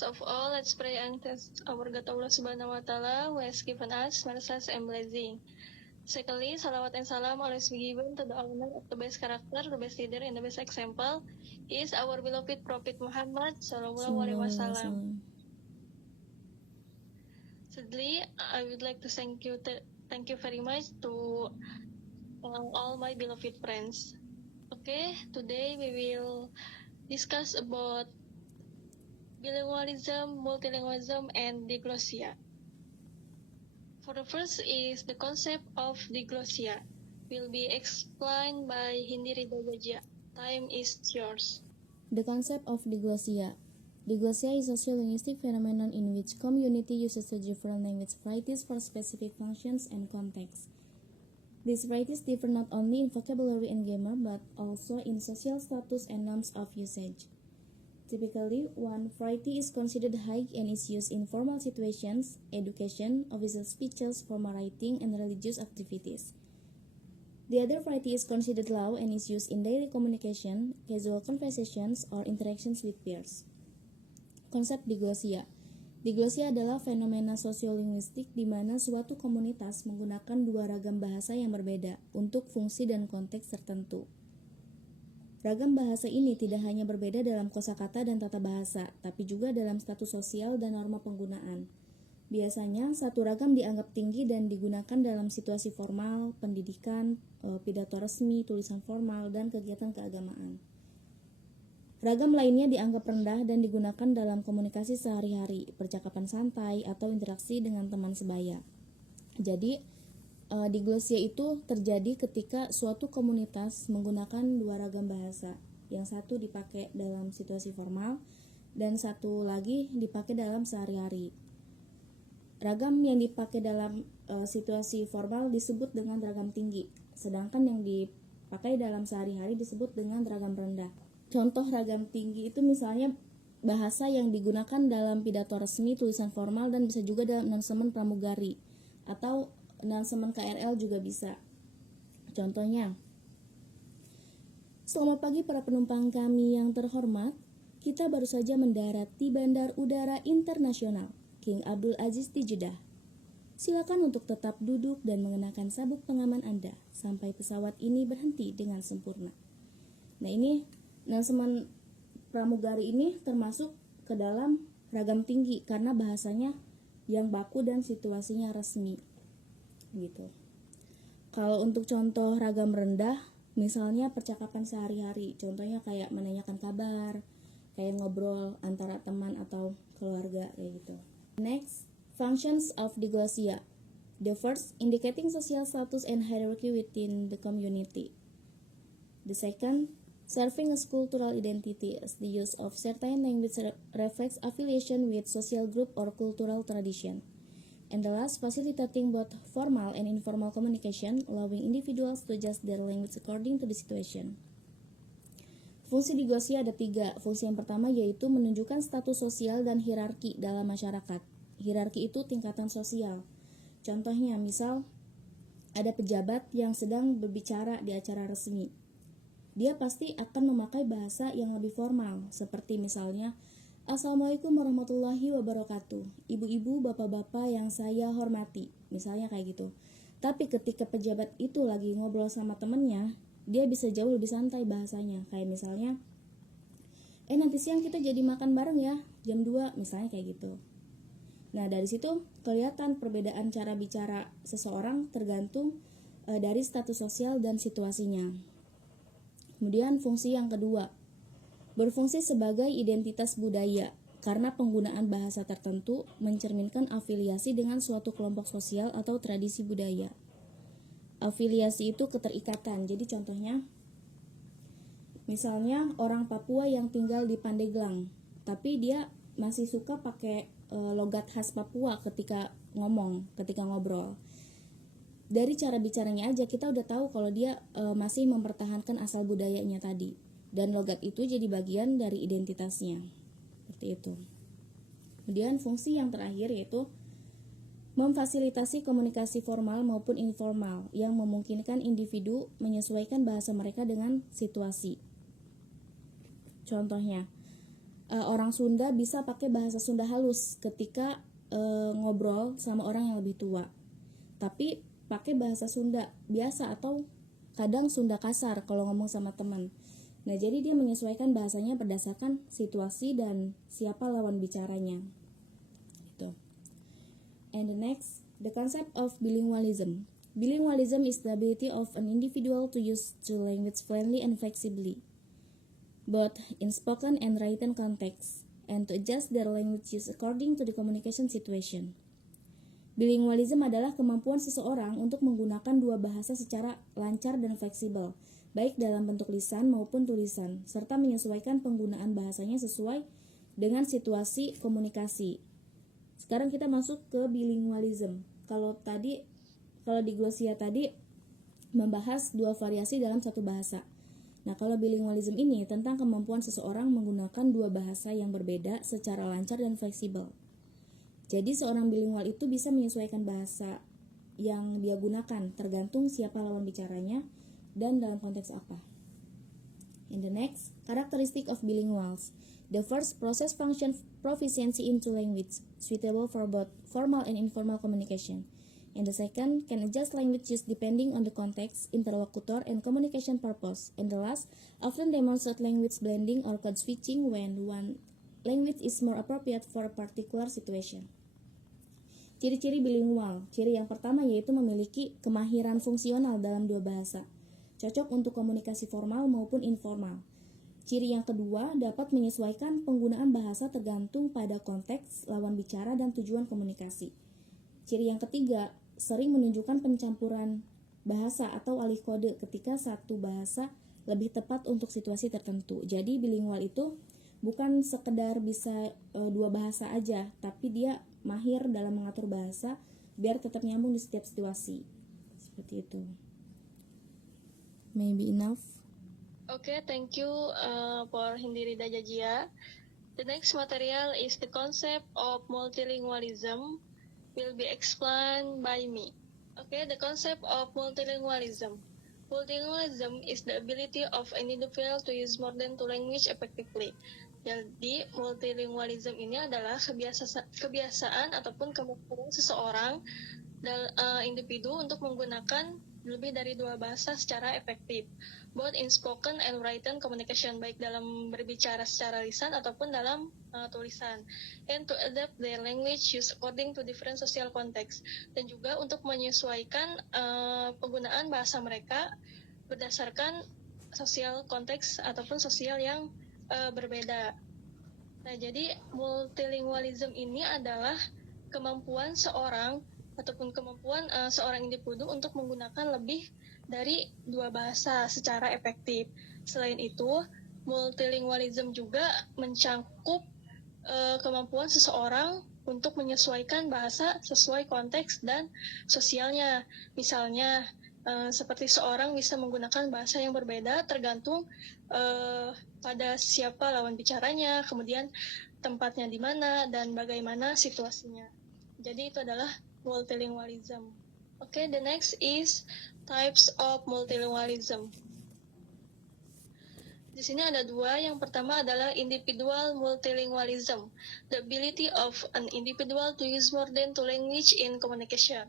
Of all, let's pray and thank our God Allah Subhanahu wa Ta'ala who has given us mercy and blessing. Secondly, salawat and salam always be given to the owner of the best character, the best leader, and the best example. He is our beloved Prophet Muhammad Sallallahu Alaihi Wasallam. Thirdly, I would like to thank you very much to all my beloved friends. Okay, today we will discuss about bilingualism, multilingualism, and diglossia. For the first is the concept of diglossia will be explained by Hindi Ridha Gajah. Time is yours. The concept of diglossia. Diglossia is a sociolinguistic phenomenon in which community uses the different language varieties for specific functions and contexts. These varieties differ not only in vocabulary and grammar but also in social status and norms of usage. Typically, one variety is considered high and is used in formal situations, education, official speeches, formal writing, and religious activities. The other variety is considered low and is used in daily communication, casual conversations, or interactions with peers. Konsep diglossia. Diglossia adalah fenomena sosiolinguistik di mana suatu komunitas menggunakan dua ragam bahasa yang berbeda untuk fungsi dan konteks tertentu. Ragam bahasa ini tidak hanya berbeda dalam kosakata dan tata bahasa, tapi juga dalam status sosial dan norma penggunaan. Biasanya, satu ragam dianggap tinggi dan digunakan dalam situasi formal, pendidikan, pidato resmi, tulisan formal, dan kegiatan keagamaan. Ragam lainnya dianggap rendah dan digunakan dalam komunikasi sehari-hari, percakapan santai, atau interaksi dengan teman sebaya. Jadi, diglossia itu terjadi ketika suatu komunitas menggunakan dua ragam bahasa. Yang satu dipakai dalam situasi formal, dan satu lagi dipakai dalam sehari-hari. Ragam yang dipakai dalam situasi formal disebut dengan ragam tinggi, sedangkan yang dipakai dalam sehari-hari disebut dengan ragam rendah. Contoh ragam tinggi itu misalnya bahasa yang digunakan dalam pidato resmi, tulisan formal, dan bisa juga dalam announcement pramugari atau announcement KRL juga bisa. Contohnya, selamat pagi para penumpang kami yang terhormat, kita baru saja mendarat di Bandar Udara Internasional King Abdul Aziz di Jeddah. Silakan untuk tetap duduk dan mengenakan sabuk pengaman Anda sampai pesawat ini berhenti dengan sempurna. Nah, ini announcement pramugari ini termasuk ke dalam ragam tinggi karena bahasanya yang baku dan situasinya resmi gitu. Kalau untuk contoh ragam rendah, misalnya percakapan sehari-hari, contohnya kayak menanyakan kabar, kayak ngobrol antara teman atau keluarga kayak gitu. Next, functions of diglossia. The first, indicating social status and hierarchy within the community. The second, serving as cultural identity, as the use of certain language reflects affiliation with social group or cultural tradition. And the last, facilitating both formal and informal communication, allowing individuals to adjust their language according to the situation. Fungsi diglossia ada 3. Fungsi yang pertama yaitu menunjukkan status sosial dan hierarki dalam masyarakat. Hierarki itu tingkatan sosial. Contohnya, misal ada pejabat yang sedang berbicara di acara resmi. Dia pasti akan memakai bahasa yang lebih formal, seperti misalnya, Assalamualaikum warahmatullahi wabarakatuh. Ibu-ibu, bapak-bapak yang saya hormati. Misalnya kayak gitu. Tapi ketika pejabat itu lagi ngobrol sama temennya, dia bisa jauh lebih santai bahasanya. Kayak misalnya, nanti siang kita jadi makan bareng ya, jam 2, misalnya kayak gitu. Nah, dari situ kelihatan perbedaan cara bicara seseorang tergantung dari status sosial dan situasinya. Kemudian fungsi yang kedua, berfungsi sebagai identitas budaya, karena penggunaan bahasa tertentu mencerminkan afiliasi dengan suatu kelompok sosial atau tradisi budaya. Afiliasi itu keterikatan, jadi contohnya, misalnya orang Papua yang tinggal di Pandeglang, tapi dia masih suka pakai logat khas Papua ketika ngobrol. Dari cara bicaranya aja kita udah tahu kalau dia masih mempertahankan asal budayanya tadi, dan logat itu jadi bagian dari identitasnya. Seperti itu. Kemudian fungsi yang terakhir yaitu memfasilitasi komunikasi formal maupun informal yang memungkinkan individu menyesuaikan bahasa mereka dengan situasi. Contohnya, orang Sunda bisa pakai bahasa Sunda halus ketika ngobrol sama orang yang lebih tua. Tapi pakai bahasa Sunda biasa atau kadang Sunda kasar kalau ngomong sama teman. Nah, jadi dia menyesuaikan bahasanya berdasarkan situasi dan siapa lawan bicaranya. Gitu. And the next, the concept of bilingualism. Bilingualism is the ability of an individual to use two languages fluently and flexibly, both in spoken and written context, and to adjust their language use according to the communication situation. Bilingualism adalah kemampuan seseorang untuk menggunakan dua bahasa secara lancar dan fleksibel, baik dalam bentuk lisan maupun tulisan, serta menyesuaikan penggunaan bahasanya sesuai dengan situasi komunikasi. Sekarang kita masuk ke bilingualism. Kalau di glosia tadi membahas dua variasi dalam satu bahasa. Nah, kalau bilingualism ini tentang kemampuan seseorang menggunakan dua bahasa yang berbeda secara lancar dan fleksibel. Jadi seorang bilingual itu bisa menyesuaikan bahasa yang dia gunakan tergantung siapa lawan bicaranya dan dalam konteks apa. In the next, characteristic of bilinguals. The first, process function proficiency in two languages, suitable for both formal and informal communication. And the second, can adjust language use depending on the context, interlocutor, and communication purpose. And the last, often demonstrate language blending or code switching when one language is more appropriate for a particular situation. Ciri-ciri bilingual. Ciri yang pertama yaitu memiliki kemahiran fungsional dalam dua bahasa, cocok untuk komunikasi formal maupun informal. Ciri yang kedua, dapat menyesuaikan penggunaan bahasa tergantung pada konteks, lawan bicara, dan tujuan komunikasi. Ciri yang ketiga, sering menunjukkan pencampuran bahasa atau alih kode ketika satu bahasa lebih tepat untuk situasi tertentu. Jadi bilingual itu bukan sekedar bisa dua bahasa aja, tapi dia mahir dalam mengatur bahasa biar tetap nyambung di setiap situasi. Seperti itu. Maybe enough. Okay, thank you for Hindirida Jajia. The next material is the concept of multilingualism will be explained by me. Okay, the concept of multilingualism. Multilingualism is the ability of an individual to use more than two languages effectively. Jadi, multilingualism ini adalah kebiasaan ataupun kemampuan seseorang individu untuk menggunakan lebih dari dua bahasa secara efektif, both in spoken and written communication, baik dalam berbicara secara lisan ataupun dalam tulisan, and to adapt their language use according to different social context, dan juga untuk menyesuaikan penggunaan bahasa mereka berdasarkan sosial konteks ataupun sosial yang berbeda. Nah, jadi multilingualism ini adalah kemampuan seorang ataupun kemampuan seorang individu untuk menggunakan lebih dari dua bahasa secara efektif. Selain itu, multilingualism juga mencangkup kemampuan seseorang untuk menyesuaikan bahasa sesuai konteks dan sosialnya. Misalnya, seperti seorang bisa menggunakan bahasa yang berbeda tergantung pada siapa lawan bicaranya, kemudian tempatnya di mana, dan bagaimana situasinya. Jadi itu adalah multilingualism. Okay, the next is types of multilingualism. Di sini ada dua. Yang pertama adalah individual multilingualism, the ability of an individual to use more than two languages in communication.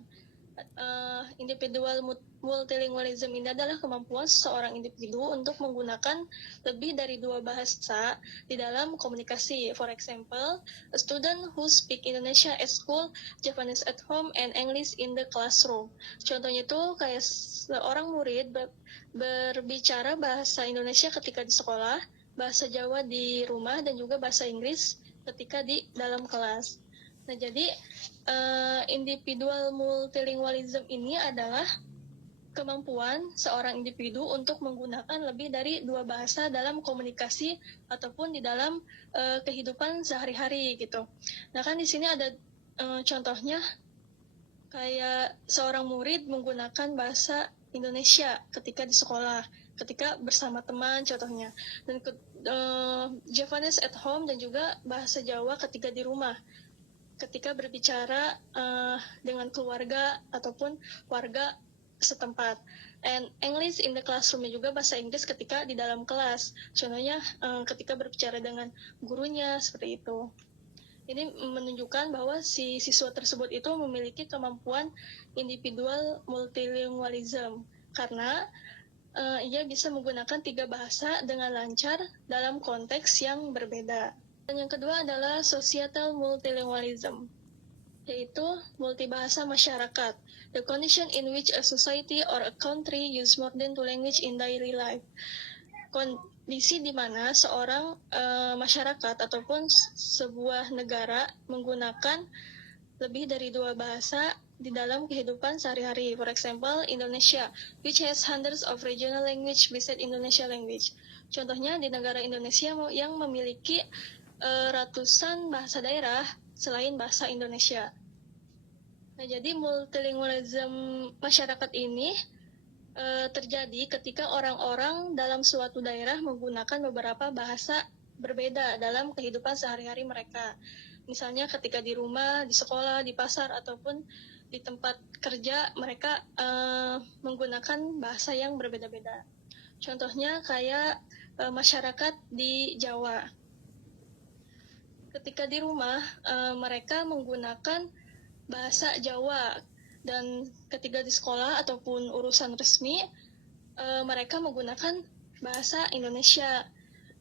Individual multilingualism ini adalah kemampuan seorang individu untuk menggunakan lebih dari dua bahasa di dalam komunikasi. For example, a student who speak Indonesia at school, Japanese at home, and English in the classroom. Contohnya itu kayak seorang murid berbicara bahasa Indonesia ketika di sekolah, bahasa Jawa di rumah, dan juga bahasa Inggris ketika di dalam kelas. Nah, jadi individual multilingualism ini adalah kemampuan seorang individu untuk menggunakan lebih dari dua bahasa dalam komunikasi ataupun di dalam kehidupan sehari-hari gitu. Nah, kan di sini ada contohnya kayak seorang murid menggunakan bahasa Indonesia ketika di sekolah, ketika bersama teman contohnya, dan Japanese at home dan juga bahasa Jawa ketika di rumah, ketika berbicara dengan keluarga ataupun warga setempat. And English in the classroom juga bahasa Inggris ketika di dalam kelas. Contohnya ketika berbicara dengan gurunya seperti itu. Ini menunjukkan bahwa si siswa tersebut itu memiliki kemampuan individual multilingualism karena ia bisa menggunakan 3 bahasa dengan lancar dalam konteks yang berbeda. Dan yang kedua adalah societal multilingualism, yaitu multibahasa masyarakat. The condition in which a society or a country use more than 2 language in daily life. Kondisi di mana seorang masyarakat ataupun sebuah negara menggunakan lebih dari 2 bahasa di dalam kehidupan sehari-hari. For example, Indonesia, which has hundreds of regional language besides Indonesia language. Contohnya di negara Indonesia yang memiliki ratusan bahasa daerah selain bahasa Indonesia. Nah, jadi multilingualism masyarakat ini terjadi ketika orang-orang dalam suatu daerah menggunakan beberapa bahasa berbeda dalam kehidupan sehari-hari mereka. Misalnya ketika di rumah, di sekolah, di pasar, ataupun di tempat kerja, mereka menggunakan bahasa yang berbeda-beda. Contohnya kayak masyarakat di Jawa. Ketika di rumah, mereka menggunakan bahasa Jawa, dan ketika di sekolah ataupun urusan resmi, mereka menggunakan bahasa Indonesia.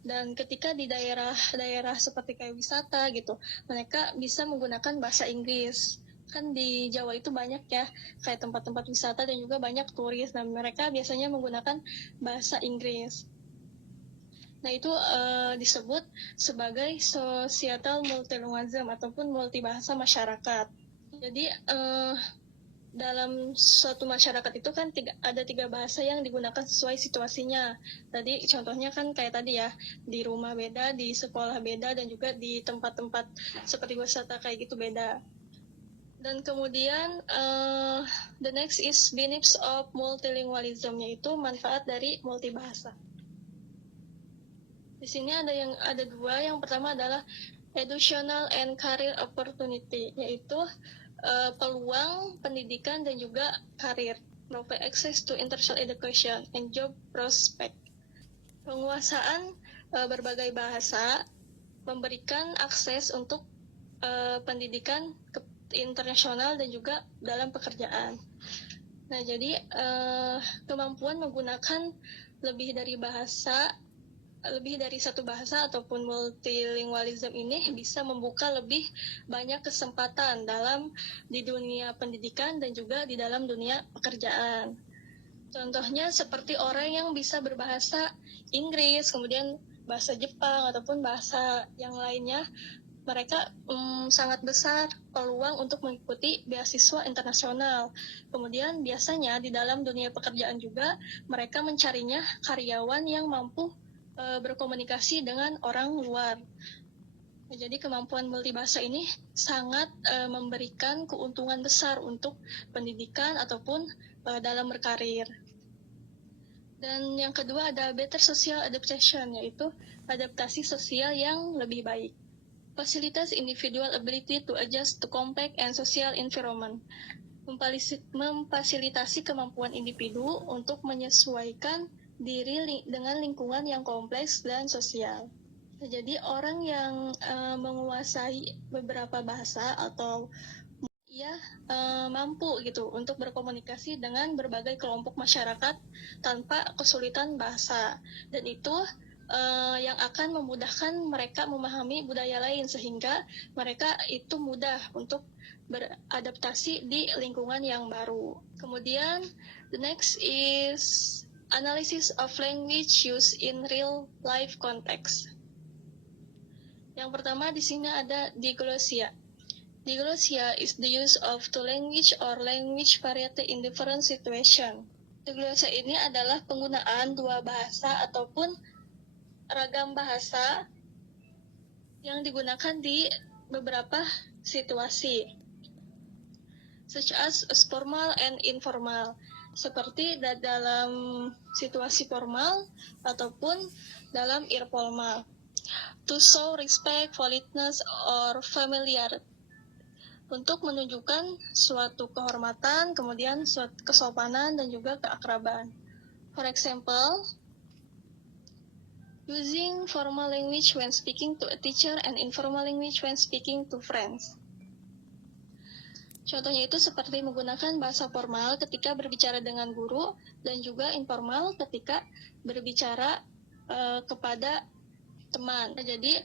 Dan ketika di daerah-daerah seperti kayak wisata gitu, mereka bisa menggunakan bahasa Inggris. Kan di Jawa itu banyak ya, kayak tempat-tempat wisata dan juga banyak turis, dan mereka biasanya menggunakan bahasa Inggris. Nah, itu disebut sebagai societal multilingualism ataupun multibahasa masyarakat. Jadi dalam suatu masyarakat itu kan ada 3 bahasa yang digunakan sesuai situasinya. Tadi contohnya kan kayak tadi ya, di rumah beda, di sekolah beda, dan juga di tempat-tempat seperti wisata kayak gitu beda. Dan kemudian the next is benefits of multilingualism, yaitu manfaat dari multibahasa. Di sini ada 2. Yang pertama adalah educational and career opportunity, yaitu peluang pendidikan dan juga karir. Provide access to international education and job prospect. Penguasaan berbagai bahasa memberikan akses untuk pendidikan internasional dan juga dalam pekerjaan. Nah, jadi kemampuan menggunakan lebih dari 1 bahasa ataupun multilingualism ini bisa membuka lebih banyak kesempatan di dunia pendidikan dan juga di dalam dunia pekerjaan. Contohnya seperti orang yang bisa berbahasa Inggris, kemudian bahasa Jepang ataupun bahasa yang lainnya, mereka sangat besar peluang untuk mengikuti beasiswa internasional. Kemudian biasanya di dalam dunia pekerjaan juga mereka mencarinya karyawan yang mampu berkomunikasi dengan orang luar. Jadi kemampuan multibahasa ini sangat memberikan keuntungan besar untuk pendidikan ataupun dalam berkarir. Dan yang kedua ada better social adaptation, yaitu adaptasi sosial yang lebih baik. Facilitate individual ability to adjust to complex and social environment. Memfasilitasi kemampuan individu untuk menyesuaikan diri dengan lingkungan yang kompleks dan sosial. Jadi orang yang menguasai beberapa bahasa atau ia mampu gitu untuk berkomunikasi dengan berbagai kelompok masyarakat tanpa kesulitan bahasa, dan itu yang akan memudahkan mereka memahami budaya lain sehingga mereka itu mudah untuk beradaptasi di lingkungan yang baru. Kemudian the next is analysis of language use in real life context. Yang pertama di sini ada diglossia. Diglossia is the use of 2 language or language variety in different situation. Diglossia ini adalah penggunaan 2 bahasa ataupun ragam bahasa yang digunakan di beberapa situasi, such as formal and informal, seperti dalam situasi formal ataupun dalam informal. To show respect, politeness, or familiarity. untuk menunjukkan suatu kehormatan, kemudian suatu kesopanan, dan juga keakraban. For example, using formal language when speaking to a teacher and informal language when speaking to friends. Contohnya itu seperti menggunakan bahasa formal ketika berbicara dengan guru dan juga informal ketika berbicara kepada teman. Jadi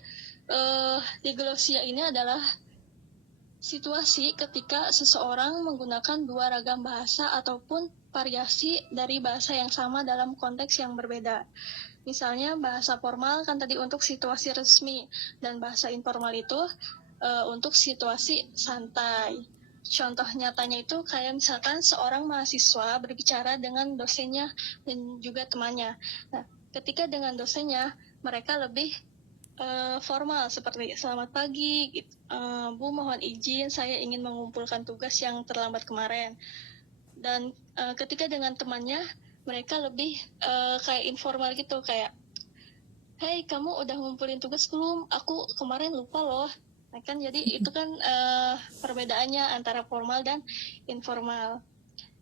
diglosia ini adalah situasi ketika seseorang menggunakan dua ragam bahasa ataupun variasi dari bahasa yang sama dalam konteks yang berbeda. Misalnya bahasa formal kan tadi untuk situasi resmi dan bahasa informal itu untuk situasi santai. Contoh nyatanya itu kayak misalkan seorang mahasiswa berbicara dengan dosennya dan juga temannya. Nah, ketika dengan dosennya, mereka lebih formal seperti selamat pagi, gitu. Bu mohon izin saya ingin mengumpulkan tugas yang terlambat kemarin. Dan ketika dengan temannya, mereka lebih kayak informal gitu, kayak hey kamu udah ngumpulin tugas belum? Aku kemarin lupa loh. Nah, kan jadi itu kan perbedaannya antara formal dan informal.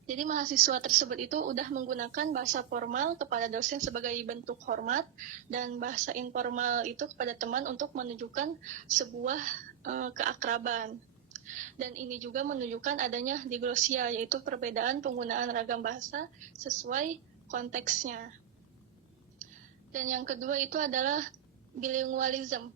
Jadi mahasiswa tersebut itu udah menggunakan bahasa formal kepada dosen sebagai bentuk hormat dan bahasa informal itu kepada teman untuk menunjukkan sebuah keakraban. Dan ini juga menunjukkan adanya diglosia, yaitu perbedaan penggunaan ragam bahasa sesuai konteksnya. Dan yang kedua itu adalah bilingualism.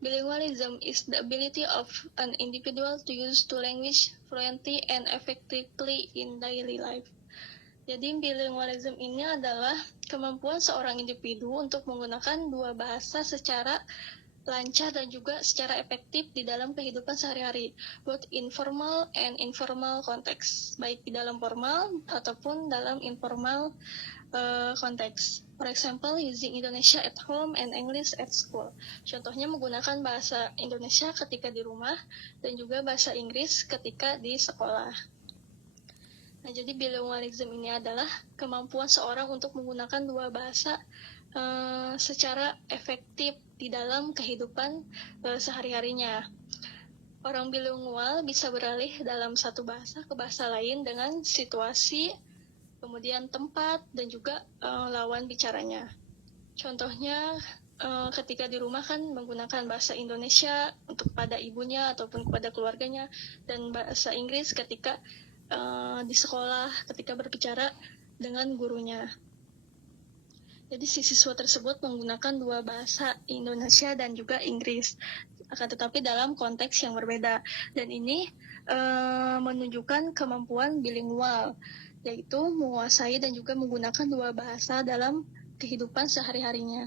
Bilingualism is the ability of an individual to use two languages fluently and effectively in daily life. Jadi bilingualism ini adalah kemampuan seorang individu untuk menggunakan dua bahasa secara lancar dan juga secara efektif di dalam kehidupan sehari-hari, both informal and informal konteks, baik di dalam formal ataupun dalam informal konteks. For example, using Indonesia at home and English at school. Contohnya menggunakan bahasa Indonesia ketika di rumah dan juga bahasa Inggris ketika di sekolah. Nah, jadi bilingualism ini adalah kemampuan seorang untuk menggunakan dua bahasa secara efektif di dalam kehidupan sehari-harinya. Orang bilingual bisa beralih dalam satu bahasa ke bahasa lain dengan situasi, kemudian tempat, dan juga lawan bicaranya. Contohnya ketika di rumah kan menggunakan bahasa Indonesia untuk kepada ibunya ataupun kepada keluarganya, dan bahasa Inggris ketika di sekolah ketika berbicara dengan gurunya. Jadi si siswa tersebut menggunakan dua bahasa, Indonesia dan juga Inggris, akan tetapi dalam konteks yang berbeda. Dan ini menunjukkan kemampuan bilingual, yaitu menguasai dan juga menggunakan dua bahasa dalam kehidupan sehari-harinya.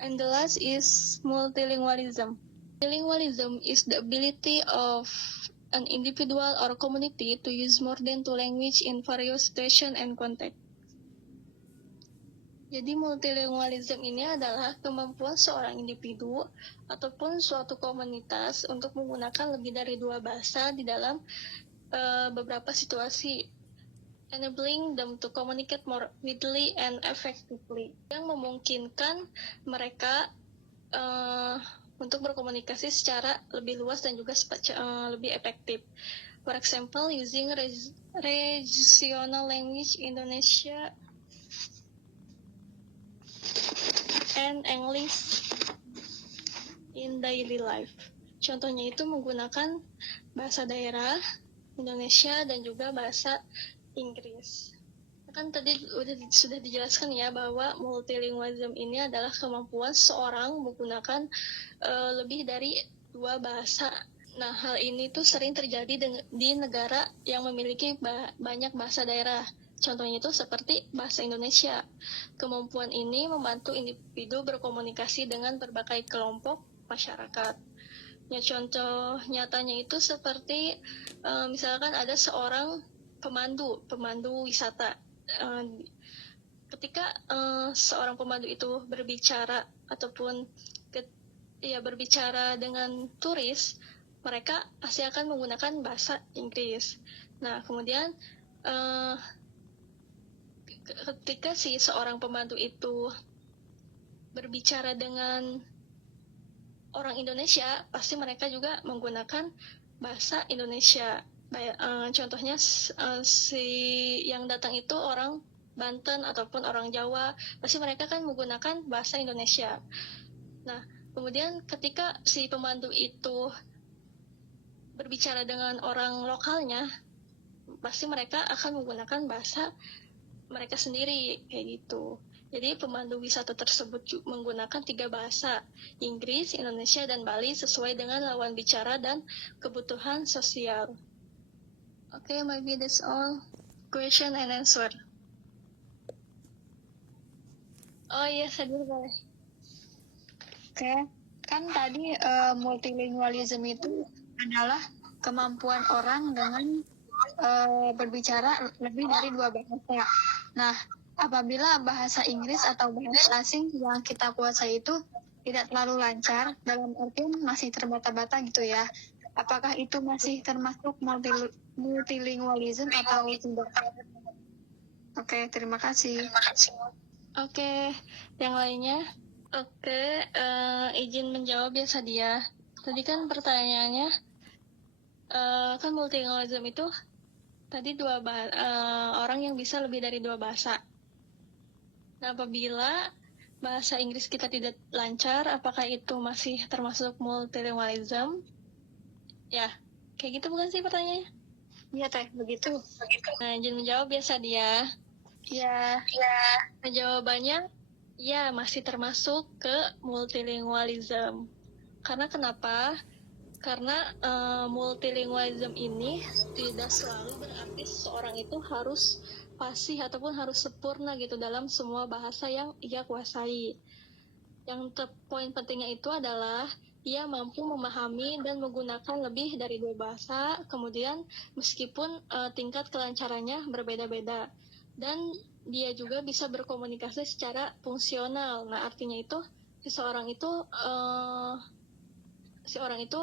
And the last is multilingualism. Bilingualism is the ability of an individual or community to use more than two languages in various situations and contexts. Jadi multilingualism ini adalah kemampuan seorang individu ataupun suatu komunitas untuk menggunakan lebih dari dua bahasa di dalam beberapa situasi, enabling them to communicate more widely and effectively, yang memungkinkan mereka untuk berkomunikasi secara lebih luas dan juga lebih efektif. For example, using regional language Indonesia and English in daily life. Contohnya itu menggunakan bahasa daerah Indonesia dan juga bahasa Inggris. Kan tadi sudah dijelaskan ya bahwa multilingualism ini adalah kemampuan seorang menggunakan lebih dari dua bahasa. Nah, hal ini tuh sering terjadi di negara yang memiliki banyak bahasa daerah. Contohnya itu seperti bahasa Indonesia. Kemampuan ini membantu individu berkomunikasi dengan berbagai kelompok masyarakat. Ya, contoh nyatanya itu seperti misalkan ada seorang pemandu wisata. Ketika seorang pemandu itu berbicara ataupun berbicara dengan turis, mereka pasti akan menggunakan bahasa Inggris. Nah, kemudian ketika si seorang pemandu itu berbicara dengan orang Indonesia, pasti mereka juga menggunakan bahasa Indonesia. Contohnya si yang datang itu orang Banten ataupun orang Jawa, pasti mereka kan menggunakan bahasa Indonesia. Nah, kemudian ketika si pemandu itu berbicara dengan orang lokalnya, pasti mereka akan menggunakan bahasa mereka sendiri, kayak gitu. Jadi pemandu wisata tersebut menggunakan 3 bahasa, Inggris, Indonesia, dan Bali sesuai dengan lawan bicara dan kebutuhan sosial. Okay, maybe that's all. Question and answer. Oh iya, Sadir boleh. Oke, kan tadi multilingualism itu adalah kemampuan orang dengan berbicara lebih dari 2 bahasa. Nah, apabila bahasa Inggris atau bahasa asing yang kita kuasai itu tidak terlalu lancar, dalam artian masih terbata-bata gitu ya, apakah itu masih termasuk multilingualism atau tidak? Oke, terima kasih. Oke, yang lainnya? Oke, izin menjawab ya Sadia. Tadi kan pertanyaannya, kan multilingualism itu tadi orang yang bisa lebih dari 2 bahasa. Nah, apabila bahasa Inggris kita tidak lancar, apakah itu masih termasuk multilingualism? Ya, kayak gitu bukan sih pertanyaannya? Iya teh, begitu. Nah, izin menjawab ya Sadia. Ya. Nah, jawabannya ya masih termasuk ke multilingualism. Karena kenapa? Karena multilingualism ini tidak selalu berarti seseorang itu harus fasih ataupun harus sempurna gitu dalam semua bahasa yang ia kuasai. Yang poin pentingnya itu adalah ia mampu memahami dan menggunakan lebih dari 2 bahasa, kemudian meskipun tingkat kelancarannya berbeda-beda. Dan dia juga bisa berkomunikasi secara fungsional. Nah, artinya itu si orang itu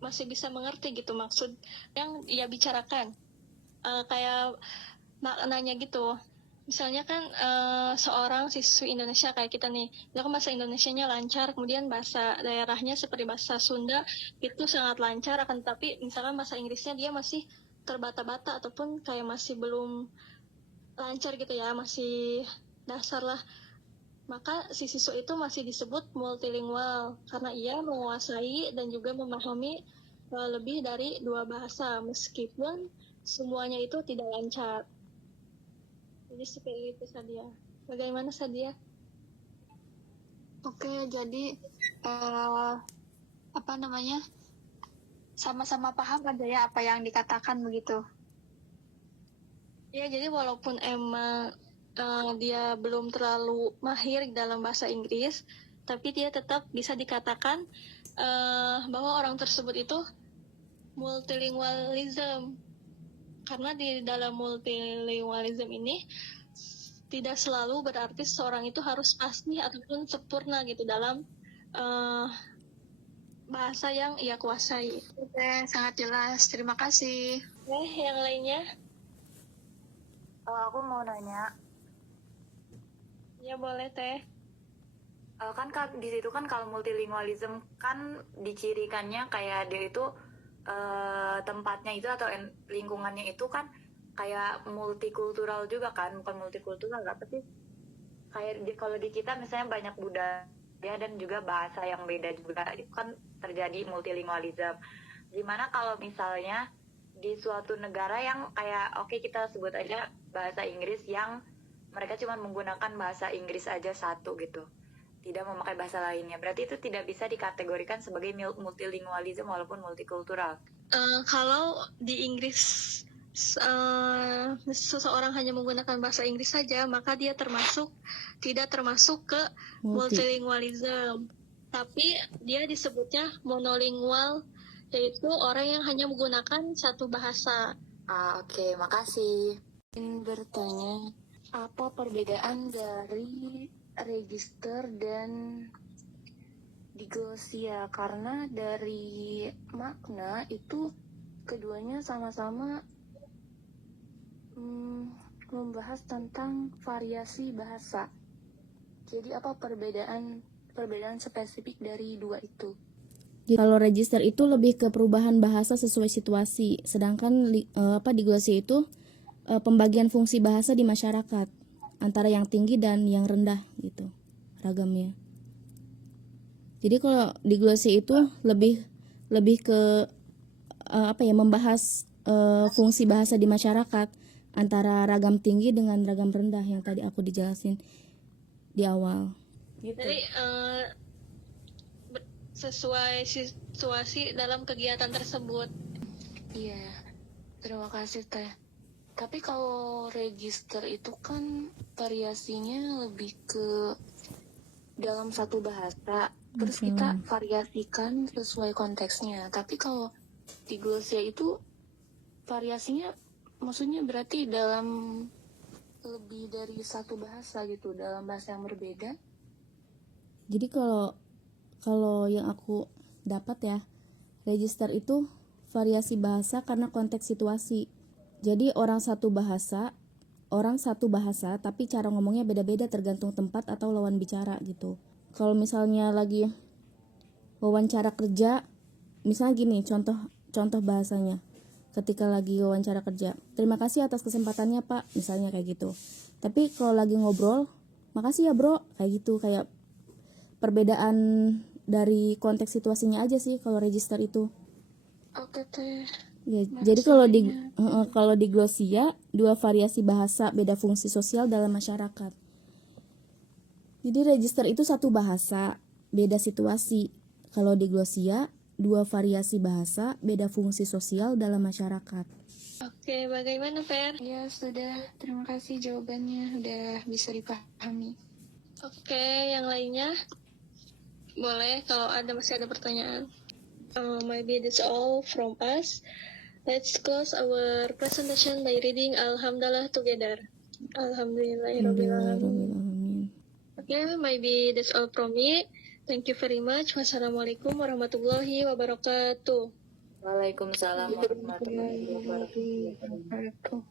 masih bisa mengerti gitu maksud yang ia bicarakan. Kayak maknanya gitu. Misalnya kan seorang siswi Indonesia kayak kita nih, dia kan bahasa Indonesianya lancar, kemudian bahasa daerahnya seperti bahasa Sunda itu sangat lancar, akan tetapi misalkan bahasa Inggrisnya dia masih terbata-bata ataupun kayak masih belum lancar gitu ya, masih dasar lah. Maka si siswa itu masih disebut multilingual karena ia menguasai dan juga memahami lebih dari 2 bahasa meskipun semuanya itu tidak lancar. Jadi seperti itu Sadia. Bagaimana Sadia? Oke, jadi sama-sama paham aja ya apa yang dikatakan begitu. Ya, jadi walaupun emang dia belum terlalu mahir dalam bahasa Inggris, tapi dia tetap bisa dikatakan bahwa orang tersebut itu multilingualism. Karena di dalam multilingualism ini tidak selalu berarti seorang itu harus pasti ataupun sempurna gitu dalam bahasa yang ia kuasai. Oke, sangat jelas. Terima kasih. Yang lainnya? Aku mau nanya, Ya boleh Teh. kan di situ kan kalau multilingualism kan dicirikannya kayak dia itu tempatnya itu atau lingkungannya itu kan kayak multikultural juga kan, bukan multikultural apa sih? Kayak kalau di kita misalnya banyak budaya dan juga bahasa yang beda juga, itu kan terjadi multilingualism. Gimana kalau misalnya di suatu negara yang kayak oke, kita sebut aja bahasa Inggris yang mereka cuma menggunakan bahasa Inggris aja satu gitu, tidak memakai bahasa lainnya, berarti itu tidak bisa dikategorikan sebagai multilingualism walaupun multikultural. Kalau di Inggris seseorang hanya menggunakan bahasa Inggris saja, maka dia tidak termasuk ke multilingualism. Tapi dia disebutnya monolingual, yaitu orang yang hanya menggunakan satu bahasa. Oke, makasih. Ingin bertanya, apa perbedaan dari register dan diglosia? Karena dari makna itu keduanya sama-sama membahas tentang variasi bahasa. Jadi apa perbedaan spesifik dari dua itu? Jadi, kalau register itu lebih ke perubahan bahasa sesuai situasi, sedangkan diglosia itu pembagian fungsi bahasa di masyarakat antara yang tinggi dan yang rendah gitu ragamnya. Jadi kalau diglosia itu lebih ke membahas fungsi bahasa di masyarakat antara ragam tinggi dengan ragam rendah yang tadi aku dijelasin di awal. Gitu. Jadi sesuai situasi dalam kegiatan tersebut. Iya, terima kasih Teh. Tapi kalau register itu kan variasinya lebih ke dalam satu bahasa, terus kita variasikan sesuai konteksnya. Tapi kalau di glosia itu variasinya maksudnya berarti dalam lebih dari satu bahasa gitu, dalam bahasa yang berbeda. Jadi kalau yang aku dapat ya, register itu variasi bahasa karena konteks situasi. Jadi orang satu bahasa tapi cara ngomongnya beda-beda tergantung tempat atau lawan bicara gitu. Kalau misalnya lagi wawancara kerja, misalnya gini, contoh bahasanya. Ketika lagi wawancara kerja, terima kasih atas kesempatannya Pak, misalnya kayak gitu. Tapi kalau lagi ngobrol, makasih ya bro, kayak gitu, kayak perbedaan dari konteks situasinya aja sih kalau register itu. Oke Teh. Ya, jadi kalau di glosia, dua variasi bahasa, beda fungsi sosial dalam masyarakat. Jadi register itu satu bahasa, beda situasi. Kalau di glosia, dua variasi bahasa, beda fungsi sosial dalam masyarakat. Oke, bagaimana Fer? Ya sudah, terima kasih jawabannya, udah bisa dipahami. Oke, yang lainnya boleh kalau masih ada pertanyaan. Maybe that's all from us. Let's close our presentation by reading Alhamdulillah together. Alhamdulillahirrahmanirrahim. Okay, maybe that's all from me. Thank you very much. Wassalamualaikum warahmatullahi wabarakatuh. Waalaikumsalam warahmatullahi wabarakatuh.